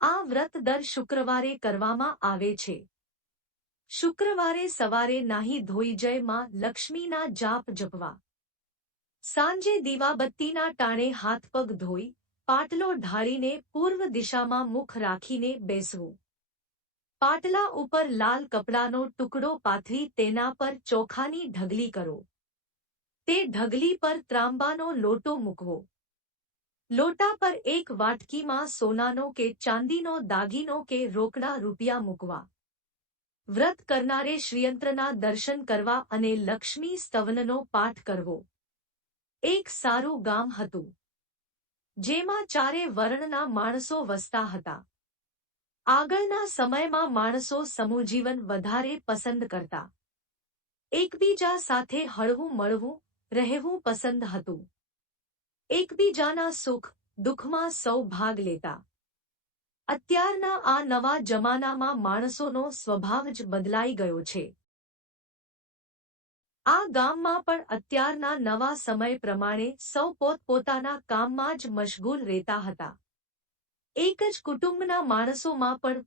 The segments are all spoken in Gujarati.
આ વ્રત દર શુક્રવારે કરવામાં આવે છે. શુક્રવારે સવારે નાહી ધોઈ જય માં લક્ષ્મીના જાપ જપવા. સાંજે દીવાબત્તીના ટાણે હાથ પગ ધોઈ પાટલો ઢાળીને પૂર્વ દિશામાં મુખ રાખીને બેસવું. પાટલા ઉપર લાલ કપડાનો ટુકડો પાથરી તેના પર ચોખાની ઢગલી કરો. તે ઢગલી પર ત્રાંબાનો લોટો મૂકવો. લોટા પર એક વાટકીમાં સોનાનો કે ચાંદીનો દાગીનો કે રોકડા રૂપિયા મૂકવા. વ્રત કરનારે શ્રીયંત્રના દર્શન કરવા અને લક્ષ્મી સ્તવનનો પાઠ કરવો. એક સારું ગામ હતું, જેમાં ચારે વર્ણના માણસો વસતા હતા. આગળના સમયમાં માણસો સમૂહજીવન વધારે પસંદ કરતા. એકબીજા સાથે હળવું મળવું રહેવું પસંદ હતું. એકબીજાના સુખ દુઃખમાં સૌ ભાગ લેતા. અત્યારના આ નવા જમાનામાં માણસોનો સ્વભાવ જ બદલાઈ ગયો છે. આ ગામમાં પણ અત્યારના નવા સમય પ્રમાણે સૌ પોતપોતાના કામમાં જ મશગુલ રહેતા હતા. એક જ કુટુંબના માણસોમાં પણ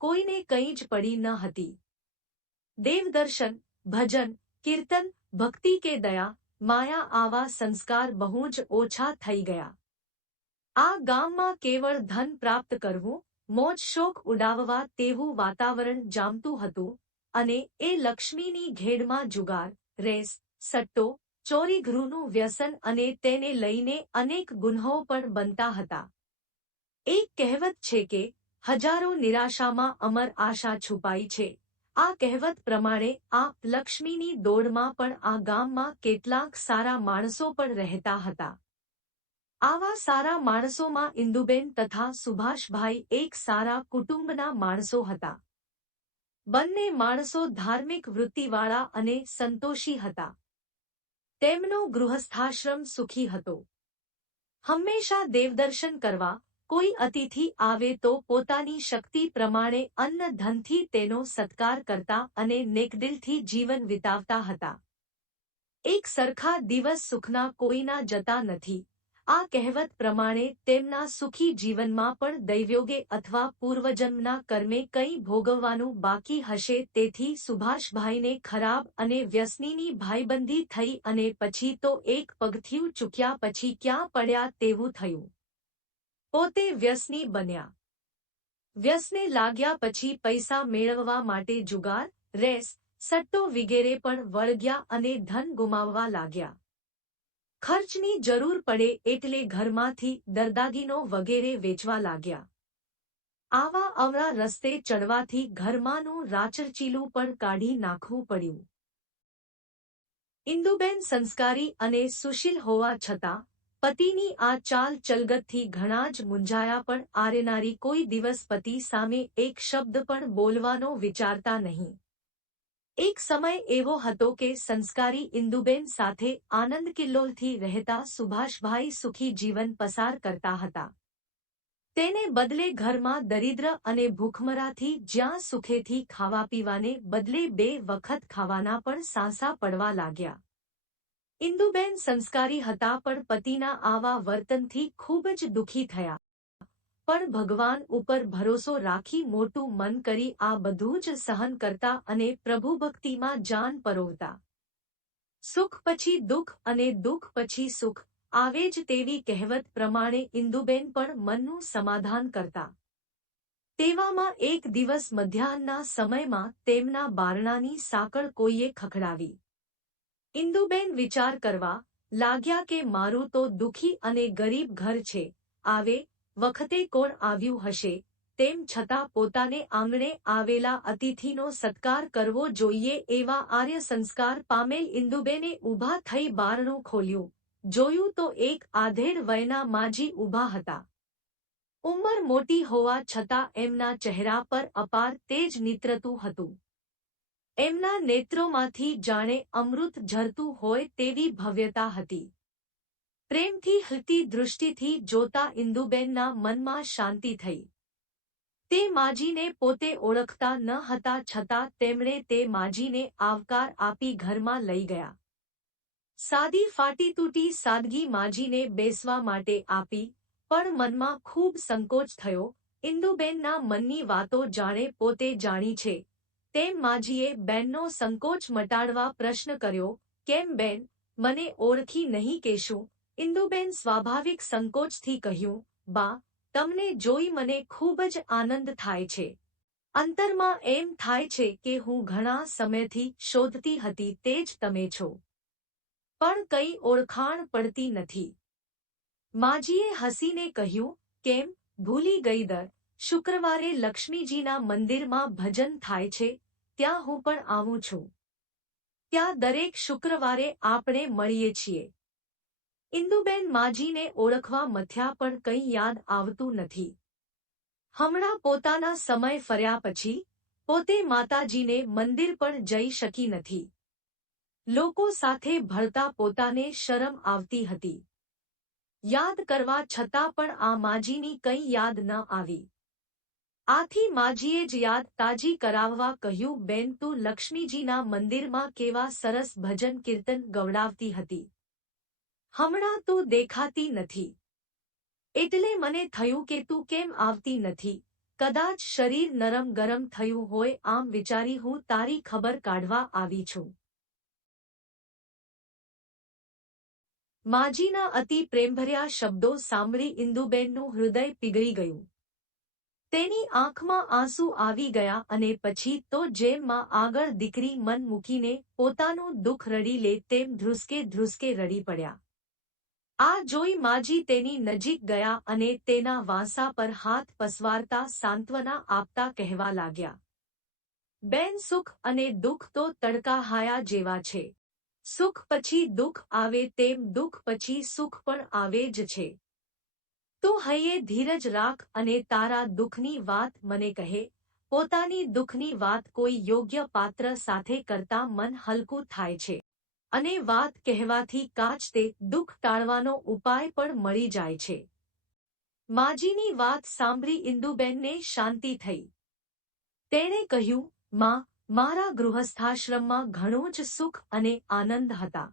કોઈને કંઈ જ પડી ન હતી. દેવદર્શન, ભજન, કીર્તન, ભક્તિ કે દયા, માયા આવા સંસ્કાર બહુ જ ઓછા થઈ ગયા. આ ગામમાં કેવળ ધન પ્રાપ્ત કરવું, મોજ શોખ ઉડાવવા તેવું વાતાવરણ જામતું હતું અને એ લક્ષ્મીની ઘેડમાં જુગાર, રેસ, સટ્ટો, ચોરીઘૃનું વ્યસન અને તેને લઈને અનેક ગુન્હાઓ પણ બનતા હતા. એક કહેવત છે કે હજારો નિરાશામાં અમર આશા છુપાઈ છે. આ કહેવત પ્રમાણે આ લક્ષ્મીની દોડમાં પણ આ ગામમાં કેટલાક સારા માણસો પણ રહેતા હતા. આવા સારા માણસોમાં ઇન્દુબેન તથા સુભાષભાઈ એક સારા કુટુંબના માણસો હતા. બંને માણસો ધાર્મિક વૃત્તિવાળા અને સંતોષી હતા. તેમનો ગૃહસ્થાશ્રમ સુખી હતો. હંમેશા દેવદર્શન કરવા, કોઈ અતિથિ આવે તો પોતાની શક્તિ પ્રમાણે અન્ન ધનથી તેનો સત્કાર કરતા અને નેકદિલથી જીવન વિતાવતા હતા. એક સરખા દિવસ સુખના કોઈના જતા નથી. આ કહેવત પ્રમાણે તેમના સુખી જીવનમાં પણ દૈવયોગે અથવા પૂર્વજન્મના કર્મે કંઈ ભોગવવાનું બાકી હશે. તેથી સુભાષભાઈને ખરાબ અને વ્યસનીની ભાઈબંધી થઈ અને પછી તો એક પગથિયું ચૂક્યા પછી ક્યાં પડ્યા તેવું થયું. પોતે વ્યસની બન્યા. વ્યસને લાગ્યા પછી પૈસા મેળવવા માટે જુગાર, રેસ, સટ્ટો વગેરે પણ વળગ્યા અને ધન ગુમાવવા લાગ્યા. ખર્ચની જરૂર પડે એટલે ઘરમાંથી દરદાગીનો વગેરે વેચવા લાગ્યા. આવા અવળા રસ્તે ચડવાથી ઘરમાંનું રાચરચીલું પણ કાઢી નાખવું પડ્યું. ઇન્દુબેન સંસ્કારી અને સુશીલ હોવા છતાં પતિની આ ચાલ ચલગતથી ઘણા જ મૂંઝાયા પણ આરેનારી કોઈ દિવસ પતિ સામે એક શબ્દ પણ બોલવાનો વિચારતા નહીં. એક સમય એવો હતો કે સંસ્કારી ઇન્દુબેન સાથે આનંદકિલ્લોલથી રહેતા સુભાષભાઈ સુખી જીવન પસાર કરતા હતા. તેને બદલે ઘરમાં દરિદ્ર અને ભૂખમરાથી જ્યાં સુખેથી ખાવા પીવાને બદલે 2 વખત ખાવાના પણ સાંસા પડવા લાગ્યા. ઇન્દુબેન સંસ્કારી હતા પણ પતિના આવા વર્તનથી ખૂબ જ દુઃખી થયા. પણ ભગવાન ઉપર ભરોસો રાખી મોટું મન કરી આ બધું જ સહન કરતા અને પ્રભુભક્તિમાં જાન પરોવતા. સુખ પછી દુઃખ અને દુઃખ પછી સુખ આવે જ તેવી કહેવત પ્રમાણે ઇન્દુબેન પણ મનનું સમાધાન કરતા. તેવામાં એક દિવસ મધ્યાહનના સમયમાં તેમના બારણાની સાંકળ કોઈએ ખખડાવી. ઇન્દુબેન વિચાર કરવા લાગ્યા કે મારું તો દુઃખી અને ગરીબ ઘર છે, આવે વખતે કોણ આવ્યું હશે, તેમ છતાં પોતાને આંગણે આવેલા અતિથિનો સત્કાર કરવો જોઈએ એવા આર્ય સંસ્કાર પામેલ ઇન્દુબેને ઊભા થઈ બારણું ખોલ્યું. જોયું તો એક આધેડ વયના માજી ઊભા હતા. ઉંમર મોટી હોવા છતાં એમના ચહેરા પર અપાર તેજ નીતરતું હતું. એમના નેત્રોમાંથી જાણે અમૃત ઝરતું હોય તેવી ભવ્યતા હતી. પ્રેમથી હલતી દૃષ્ટિથી જોતા ઇન્દુબેનના મનમાં શાંતિ થઈ. તે માજીને પોતે ઓળખતા ન હતા છતાં તેમણે તે માજીને આવકાર આપી ઘરમાં લઈ ગયા. સાદી ફાટી તૂટી સાદગી માજીને બેસવા માટે આપી, પણ મનમાં ખૂબ સંકોચ થયો. ઇન્દુબેનના મનની વાતો જાણે પોતે જાણી છે તેમ માજીએ બેનનો સંકોચ મટાડવા પ્રશ્ન કર્યો, કેમ બેન, મને ઓળખી નહીં કે શું? ઇન્દુબેન સ્વાભાવિક સંકોચથી કહ્યું, બા, તમને જોઈ મને ખૂબ જ આનંદ થાય છે. અંતરમાં એમ થાય છે કે હું ઘણા સમયથી શોધતી હતી તે જ તમે છો. પણ કઈ ઓળખાણ પડતી નથી. માજીએ હસીને કહ્યું, કેમ, ભૂલી ગઈ? દર શુક્રવારે લક્ષ્મીજીના મંદિરમાં ભજન થાય છે, ત્યાં હું પણ આવું છું. ત્યાં દરેક શુક્રવારે આપણે મળીએ છીએ. ઇન્દુબેન માજીને ઓળખવા મથ્યા પણ કંઈ યાદ આવતું નથી. હમણાં પોતાના સમય ફર્યા પછી પોતે માતાજીને મંદિર પણ જઈ શકી નથી. લોકો સાથે ભળતા પોતાને શરમ આવતી હતી. યાદ કરવા છતાં પણ આ માજીની કંઈ યાદ ન આવી. આથી માજીએ જ યાદ તાજી કરાવવા કહ્યું, બેન, તું લક્ષ્મીજીના મંદિરમાં કેવા સરસ ભજન કીર્તન ગવડાવતી હતી. હમણાં તું દેખાતી નથી. એટલે મને થયું કે તું કેમ આવતી નથી. કદાચ શરીર નરમ ગરમ થયું હોય, આમ વિચારી હું તારી ખબર કાઢવા આવી છું. માજીના અતિ પ્રેમભર્યા શબ્દો સાંભળી ઇન્દુબેનનું હૃદય પીગળી ગયું. તેની આંખમાં આંસુ આવી ગયા અને પછી તો જેમ માં આગળ દીકરી મન મૂકીને પોતાનું દુઃખ રડી લે તેમ ધ્રુસકે ધ્રુસકે રડી પડ્યા. આ જોઈ માજી તેની નજીક ગયા અને તેના વાંસા પર હાથ પસવારતા સાંત્વના આપતા કહેવા લાગ્યા, બેન, સુખ અને દુઃખ તો તડકાહાયા જેવા છે. સુખ પછી દુઃખ આવે તેમ દુઃખ પછી સુખ પણ આવે જ છે. તું હૈયે ધીરજ રાખ અને તારા દુઃખની વાત મને કહે. પોતાની દુઃખની વાત કોઈ યોગ્ય પાત્ર સાથે કરતા મન હલકું થાય છે અને વાત કહેવાથી કાચ તે દુઃખ ટાળવાનો ઉપાય પણ મળી જાય છે. માજીની વાત સાંભળી ઇન્દુબેનને શાંતિ થઈ. તેણે કહ્યું, માં, મારા ગૃહસ્થાશ્રમમાં ઘણું જ સુખ અને આનંદ હતા.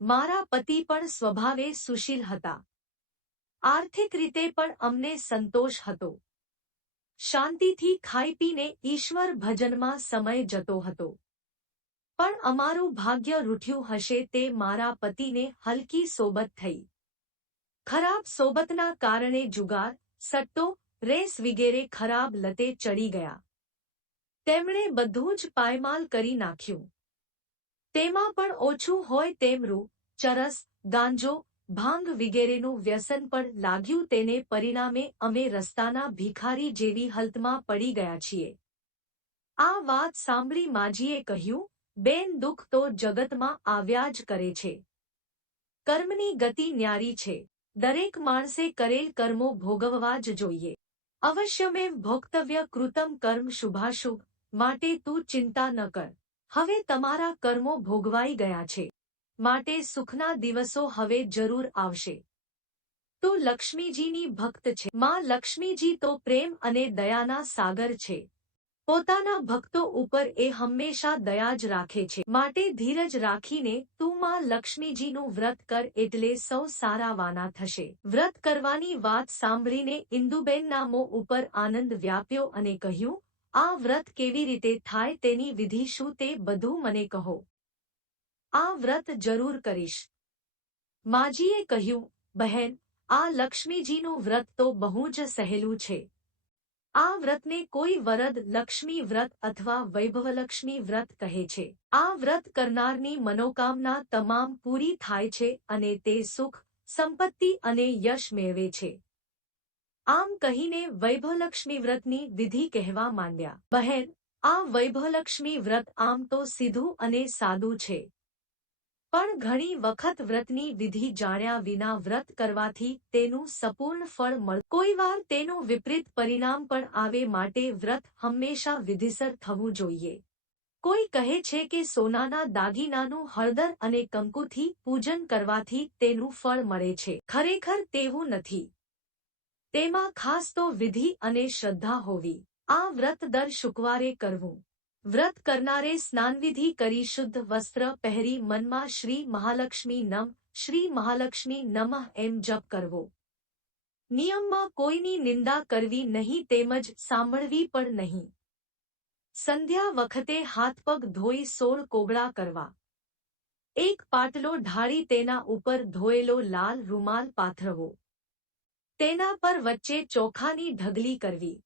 મારા પતિ પણ સ્વભાવે સુશીલ હતા. આર્થિક રીતે પણ અમને સંતોષ હતો. શાંતિથી ખાઈ પીને ઈશ્વર ભજનમાં સમય જતો હતો. પણ અમારું ભાગ્ય રૂઠ્યું હશે તે મારા પતિને હલકી સોબત થઈ. ખરાબ સોબતના કારણે જુગાર, સટ્ટો, રેસ વગેરે ખરાબ લતે ચડી ગયા. તેમણે બધું જ પાયમાલ કરી નાખ્યું. તેમાં પણ ઓછું હોય તેમ રૂ, ચરસ, ગાંજો, ભાંગ વગેરેનું વ્યસન પણ લાગ્યું. તેને પરિણામે અમે રસ્તાના ભિખારી જેવી હાલતમાં પડી ગયા છીએ. આ વાત સાંભળી માજીએ કહ્યું, બેન, દુઃખ તો જગતમાં આવ્યા જ કરે છે. કર્મની ગતિ ન્યારી છે. દરેક માણસે કરેલ કર્મો ભોગવવા જ જોઈએ. અવશ્યમેવ ભોક્તવ્ય કૃતમ કર્મ શુભાશુભ. માટે તું ચિંતા ન કર. હવે તમારા કર્મો ભોગવાઈ ગયા છે. માટે સુખના દિવસો હવે જરૂર આવશે. તું લક્ષ્મીજીની ભક્ત છે. માં લક્ષ્મીજી તો પ્રેમ અને દયાના સાગર છે. પોતાના ભક્તો ઉપર એ હંમેશા દયા જ રાખે છે. માટે ધીરજ રાખીને તું માં લક્ષ્મીજીનું વ્રત કર એટલે સૌ સારાવાના થશે. વ્રત કરવાની વાત સાંભળીને ઇન્દુબેનના મોં ઉપર આનંદ વ્યાપ્યો અને કહ્યું, આ વ્રત કેવી રીતે થાય તેની વિધિ શું તે બધું મને કહો. આ વ્રત જરૂર કરીશ. માજીએ કહ્યું, બહેન, આ લક્ષ્મીજીનું વ્રત તો બહુ જ સહેલું છે. આ વ્રતને કોઈ વરદ લક્ષ્મી વ્રત અથવા વૈભવલક્ષ્મી વ્રત કહે છે. આ વ્રત કરનારની મનોકામના તમામ પૂરી થાય છે અને તે સુખ, સંપત્તિ અને યશ મેળવે છે. આમ કહીને વૈભવલક્ષ્મી વ્રતની વિધિ કહેવા માંડ્યા. બહેન, આ વૈભવલક્ષ્મી વ્રત આમ તો સીધું અને સાદું છે. પણ ઘણી વખત વ્રતની વિધિ જાણ્યા વિના વ્રત કરવાથી તેનું સંપૂર્ણ ફળ મળે. કોઈવાર તેનું વિપરીત પરિણામ પણ આવે. માટે વ્રત હંમેશા વિધિસર થવું જોઈએ. કોઈ કહે છે કે સોનાના દાગીનાનું હળદર અને કંકુથી પૂજન કરવાથી તેનું ફળ મળે છે. ખરેખર તેવું નથી. તેમાં ખાસ તો વિધિ અને શ્રદ્ધા હોવી. આ વ્રત દર શુક્રવારે કરવું. વ્રત કરનારે સ્નાનવિધિ કરી શુદ્ધ વસ્ત્ર પહેરી મનમાં શ્રી મહાલક્ષ્મી નમઃ, શ્રી મહાલક્ષ્મી નમઃ એમ જપ કરવો. નિયમમાં કોઈની નિંદા કરવી નહીં તેમજ સાંભળવી પણ નહીં. સંધ્યા વખતે હાથ પગ ધોઈ 16 કોગળા કરવા. એક પાટલો ઢાળી તેના ઉપર ધોયેલો લાલ રૂમાલ પાથરવો. તેના પર વચ્ચે ચોખાની ઢગલી કરવી.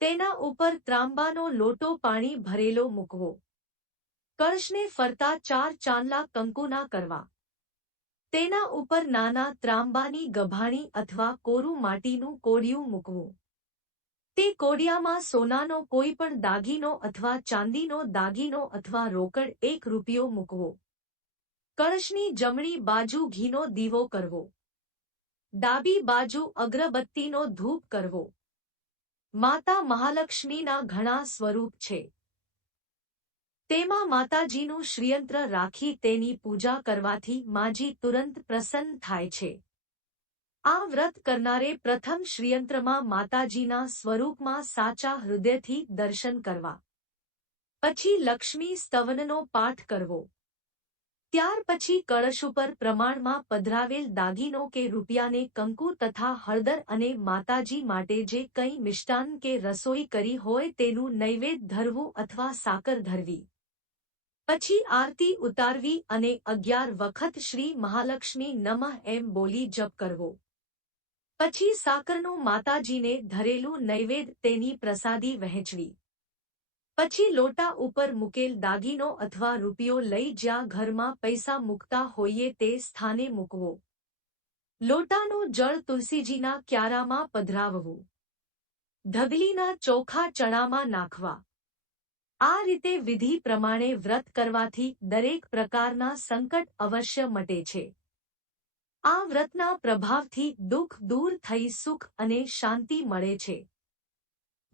તેના ઉપર ત્રાંબાનો લોટો પાણી ભરેલો મૂકવો. કળશને ફરતા 4 ચાંદલા કંકુના કરવા. તેના ઉપર નાના ત્રાંબાની ગભાણી અથવા કોરું માટીનું કોડિયું મૂકવું. તે કોડિયામાં સોનાનો કોઈ પણ દાગીનો અથવા ચાંદીનો દાગીનો અથવા રોકડ 1 રૂપિયો મૂકવો. કળશની જમણી બાજુ ઘીનો દીવો કરવો. ડાબી બાજુ અગરબત્તીનો ધૂપ કરવો. માતા મહાલક્ષ્મીના ઘણા સ્વરૂપ છે. તેમાં માતાજીનું શ્રીયંત્ર રાખી તેની પૂજા કરવાથી માજી તુરંત પ્રસન્ન થાય છે. આ વ્રત કરનારે પ્રથમ શ્રીયંત્રમાં માતાજીના સ્વરૂપમાં સાચા હૃદયથી દર્શન કરવા. પછી લક્ષ્મી સ્તવનનો પાઠ કરવો. ત્યાર પછી કળશ ઉપર પ્રમાણમાં પધરાવેલ દાગીનો કે રૂપિયાને કંકુ તથા હળદર અને માતાજી માટે જે કંઈ મિષ્ટાન કે રસોઈ કરી હોય તેનું નૈવેદ્ય ધરવું અથવા સાકર ધરવી. પછી આરતી ઉતારવી અને 11 વખત શ્રી મહાલક્ષ્મી નમઃ એમ બોલી જપ કરવો. પછી સાકરનું માતાજીને ધરેલું નૈવેદ્ય તેની પ્રસાદી વહેંચવી. પછી લોટા ઉપર મૂકેલ દાગીનો અથવા રૂપિયો લઈ જ્યાં ઘરમાં પૈસા મૂકતા હોઈએ તે સ્થાને મૂકવો. લોટાનું જળ તુલસીજીના ક્યારામાં પધરાવવું. ઢગલીના ચોખા ચણામાં નાખવા. આ રીતે વિધિ પ્રમાણે વ્રત કરવાથી દરેક પ્રકારના સંકટ અવશ્ય મટે છે. આ વ્રતના પ્રભાવથી દુઃખ દૂર થઈ સુખ અને શાંતિ મળે છે.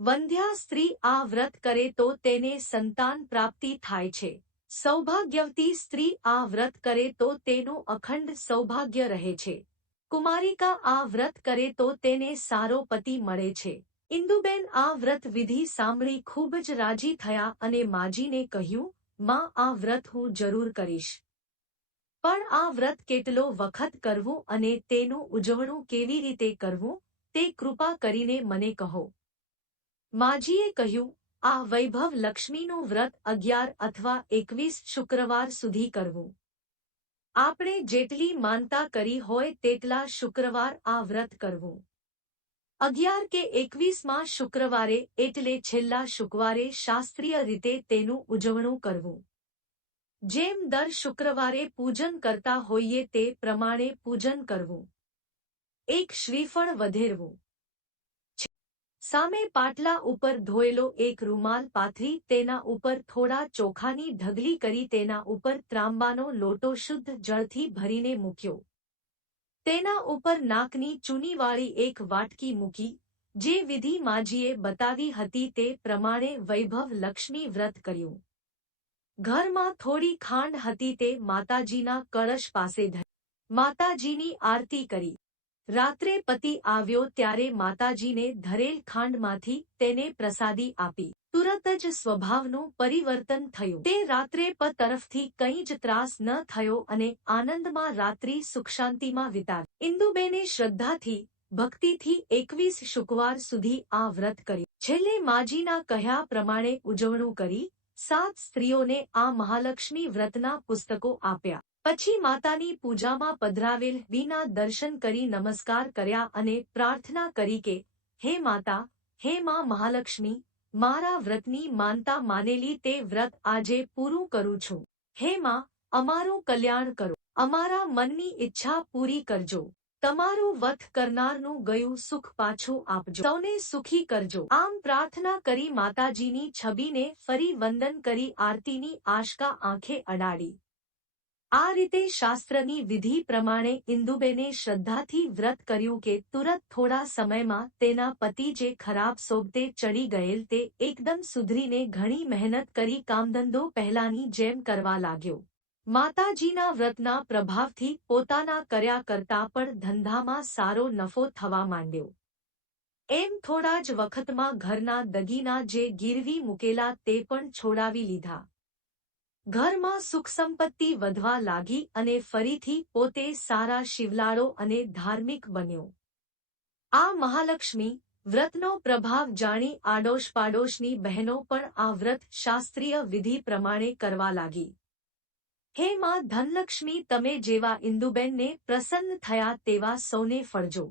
વંધ્યા સ્ત્રી આ વ્રત કરે તો તેને સંતાન પ્રાપ્તિ થાય છે. સૌભાગ્યવતી સ્ત્રી આ વ્રત કરે તો તેનું અખંડ સૌભાગ્ય રહે છે. કુમારિકા આ વ્રત કરે તો તેને સારો પતિ મળે છે. ઇન્દુબેન આ વ્રત વિધિ સાંભળી ખૂબ જ રાજી થયા અને માજીને કહ્યું, માં આ વ્રત હું જરૂર કરીશ. પણ આ વ્રત કેટલો વખત કરવું અને તેનું ઉજવણું કેવી રીતે કરવું તે કૃપા કરીને મને કહો. માજીએ કહ્યું, આ વૈભવ લક્ષ્મીનું વ્રત 11 અથવા 21 શુક્રવાર સુધી કરવું. આપણે જેટલી માનતા કરી હોય તેટલા શુક્રવાર આ વ્રત કરવું. 11 કે 21માં શુક્રવારે એટલે છેલ્લા શુક્રવારે શાસ્ત્રીય રીતે તેનું ઉજવણું કરવું. જેમ દર શુક્રવારે પૂજન કરતા હોઈએ તે પ્રમાણે પૂજન કરવું. એક શ્રીફળ વધેરવું. સામે પાટલા ઉપર ધોયેલો એક રૂમાલ પાથરી તેના ઉપર થોડા ચોખાની ઢગલી કરી તેના ઉપર ત્રાંબાનો લોટો શુદ્ધ જળથી ભરીને મૂક્યો. તેના ઉપર નાકની ચૂનીવાળી એક વાટકી મૂકી. જે વિધિ માજીએ બતાવી હતી તે પ્રમાણે વૈભવ લક્ષ્મી વ્રત કર્યું. ઘરમાં થોડી ખાંડ હતી તે માતાજીના કળશ પાસે ધરી માતાજીની આરતી કરી. રાત્રે પતિ આવ્યો ત્યારે માતાજીને ધરેલ ખાંડમાંથી તેને પ્રસાદી આપી. તુરત જ સ્વભાવનું પરિવર્તન થયું. તે રાત્રે પ તરફથી કંઈ જ ત્રાસ ન થયો અને આનંદમાં રાત્રિ સુખશાંતિમાં વિતાવી. ઇન્દુબેને શ્રદ્ધાથી ભક્તિથી 21 શુક્રવાર સુધી આ વ્રત કર્યું. છેલ્લે માજીના કહ્યા પ્રમાણે ઉજવણું કરી 7 સ્ત્રીઓને આ મહાલક્ષ્મી વ્રતના પુસ્તકો આપ્યા. પછી માતાની પૂજામાં પધરાવેલ બીના દર્શન કરી નમસ્કાર કર્યા અને પ્રાર્થના કરી કે, હે માતા, હે માં મહાલક્ષ્મી, મારા વ્રતની માનતા માનેલી તે વ્રત આજે પૂરું કરું છું. હે માં, અમારું કલ્યાણ કરો. અમારા મનની ઈચ્છા પૂરી કરજો. તમારું વધ કરનારનું ગયું સુખ પાછું આપજો. સૌને સુખી કરજો. આમ પ્રાર્થના કરી માતાજીની છબીને ફરી વંદન કરી આરતીની આશકા આંખે અડાડી. આ રીતે શાસ્ત્રની વિધિ પ્રમાણે ઇન્દુબેને શ્રદ્ધાથી વ્રત કર્યું કે તુરત થોડા સમયમાં તેના પતિ જે ખરાબ સોબતે ચડી ગયેલ તે એકદમ સુધરીને ઘણી મહેનત કરી કામધંધો પહેલાની જેમ કરવા લાગ્યો. માતાજીના વ્રતના પ્રભાવથી પોતાના કર્યા કરતાં પણ ધંધામાં સારો નફો થવા માંડ્યો. એમ થોડા જ વખતમાં ઘરના દગીના જે ગીરવી મૂકેલા તે પણ છોડાવી લીધા. ઘરમાં સુખ સંપત્તિ વધવા લાગી અને ફરીથી પોતે સારા શિવલાળો અને ધાર્મિક બન્યો. આ મહાલક્ષ્મી વ્રતનો પ્રભાવ જાણી આડોશ પાડોશની બહેનો પણ આ વ્રત શાસ્ત્રીય વિધિ પ્રમાણે કરવા લાગી. હે માં ધનલક્ષ્મી, તમે જેવા ઇન્દુબેનને પ્રસન્ન થયા તેવા સૌને ફળજો.